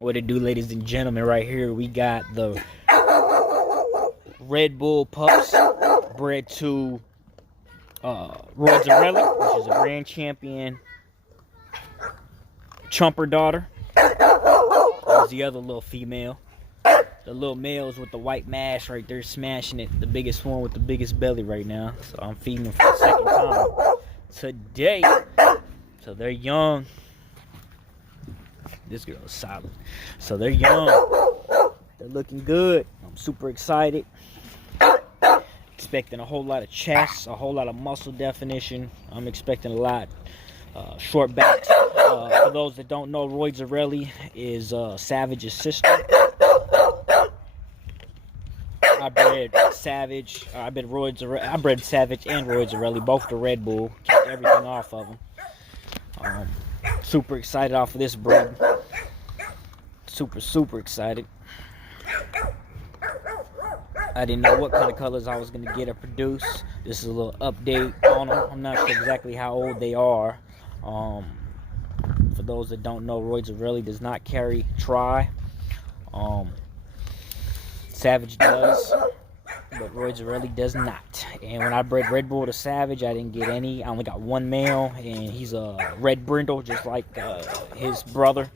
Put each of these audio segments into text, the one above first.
What it do, ladies and gentlemen? Right here we got the Red Bull pups bred to Gr.Ch, which is a grand champion Chumper daughter. There's the other little female. The little males with the white mask right there smashing it. The biggest one with the biggest belly right now. So I'm feeding them for the second time today. So they're young. This girl is solid. So they're young. They're looking good. I'm super excited. Expecting a whole lot of chest, a whole lot of muscle definition. I'm expecting a lot. Short backs. For those that don't know, Gr.Ch is Savage's sister. I bred Savage. I bred Savage and Gr.Ch, both the Red Bull. Kept everything off of them. Super excited off of this breed. Super excited. I didn't know what kind of colors I was going to get or produce. This is a little update on them. I'm not sure exactly how old they are. For those that don't know, Gr.Ch does not carry tri. Savage does, but Gr.Ch does not. And when I bred Red Bull to Savage, I didn't get any. I only got one male, and he's a red brindle, just like his brother.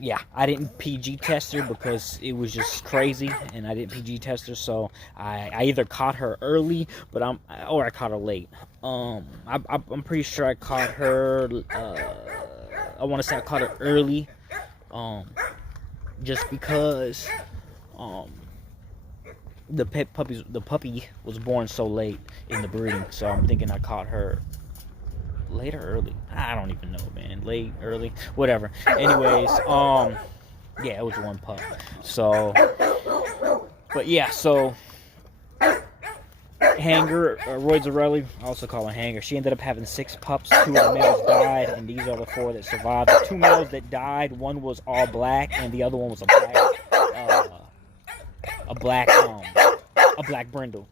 Yeah, I didn't PG test her because it was just crazy, and I didn't PG test her, so I either caught her early, or I caught her late. I'm pretty sure I caught her. I want to say I caught her early, just because the puppy was born so late in the breeding, so I'm thinking I caught her late or early. I don't even know, man. Late, early, whatever. Anyways, yeah, it was one pup. So, but yeah, so Hanger, Gr.Ch, I also call her Hanger. She ended up having 6 pups. 2 of the males died, and these are the 4 that survived. The 2 males that died, one was all black, and the other one was a black brindle.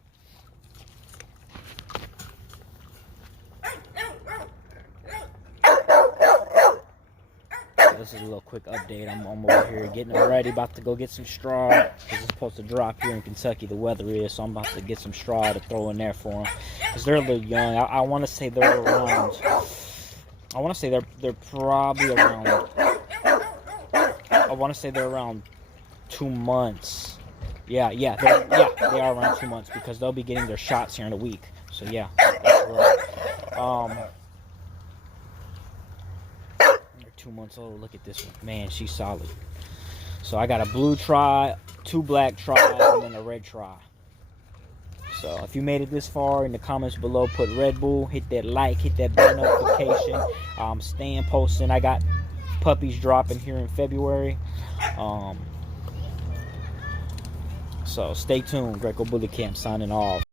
This is a little quick update. I'm over here getting them ready, about to go get some straw, because it's supposed to drop here in Kentucky, the weather is, so I'm about to get some straw to throw in there for them, because they're a little young. I want to say they're around, they're probably around, I want to say they're around 2 months. Yeah, they are around 2 months, because they'll be getting their shots here in a week. So yeah, that's right. 2 months old. Look at this one, man. She's solid. So I got a blue tri, 2 black tri, and then a red tri. So if you made it this far, in the comments below, put Red Bull, hit that like, hit that bell notification. Staying posting. I got puppies dropping here in February. So stay tuned. Gr.Ch Bullet Camp signing off.